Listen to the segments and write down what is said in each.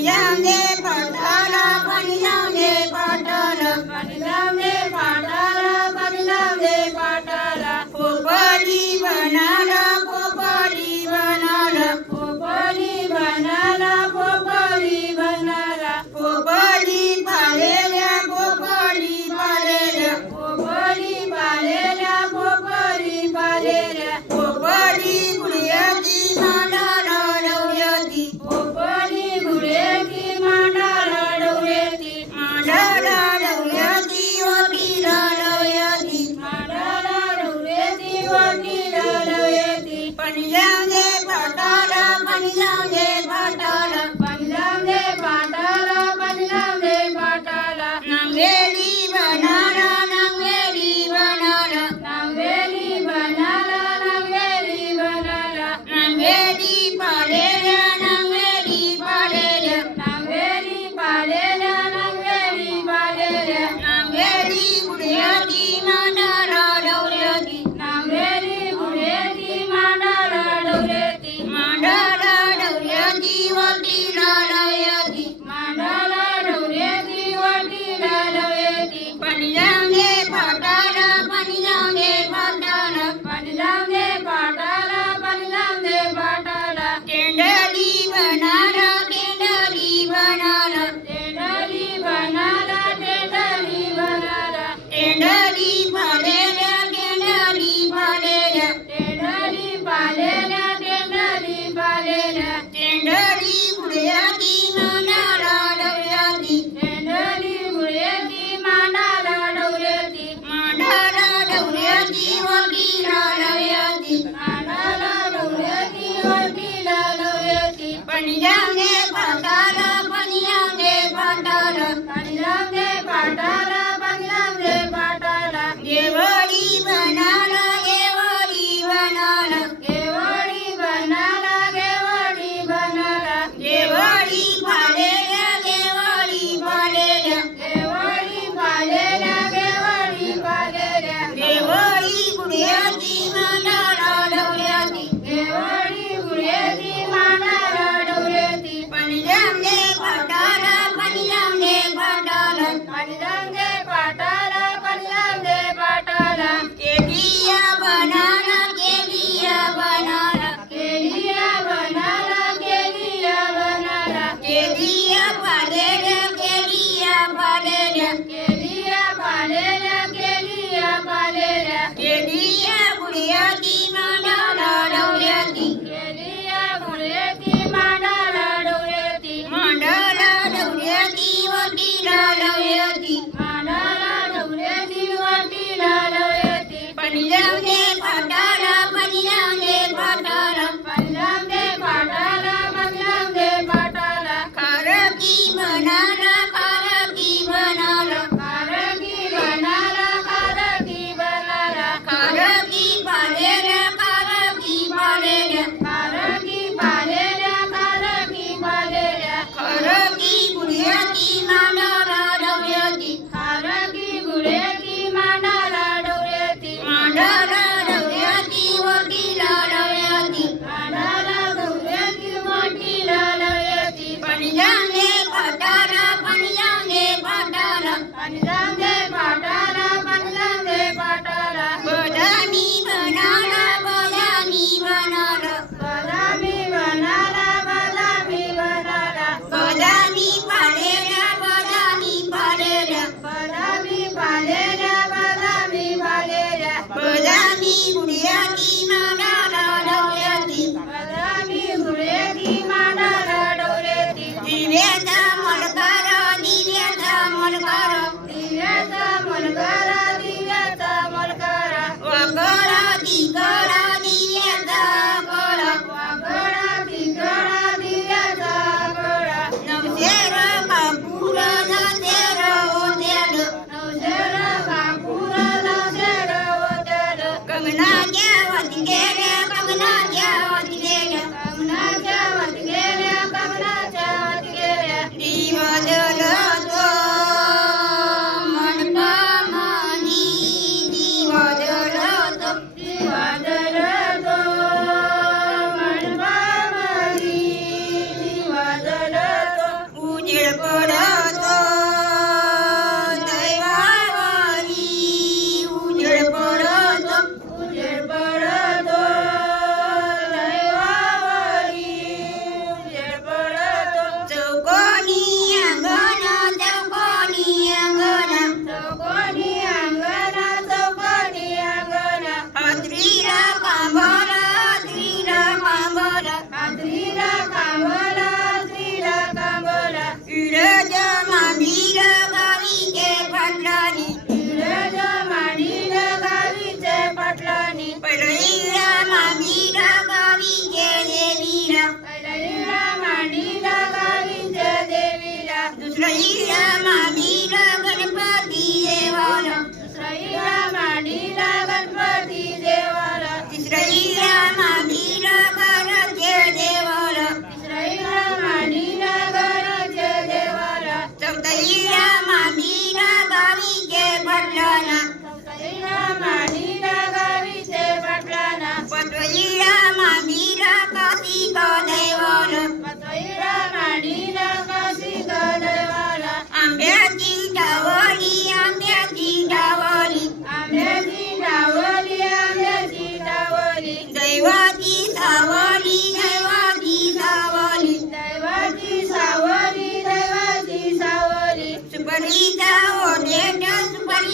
young Dev.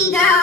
Bingo!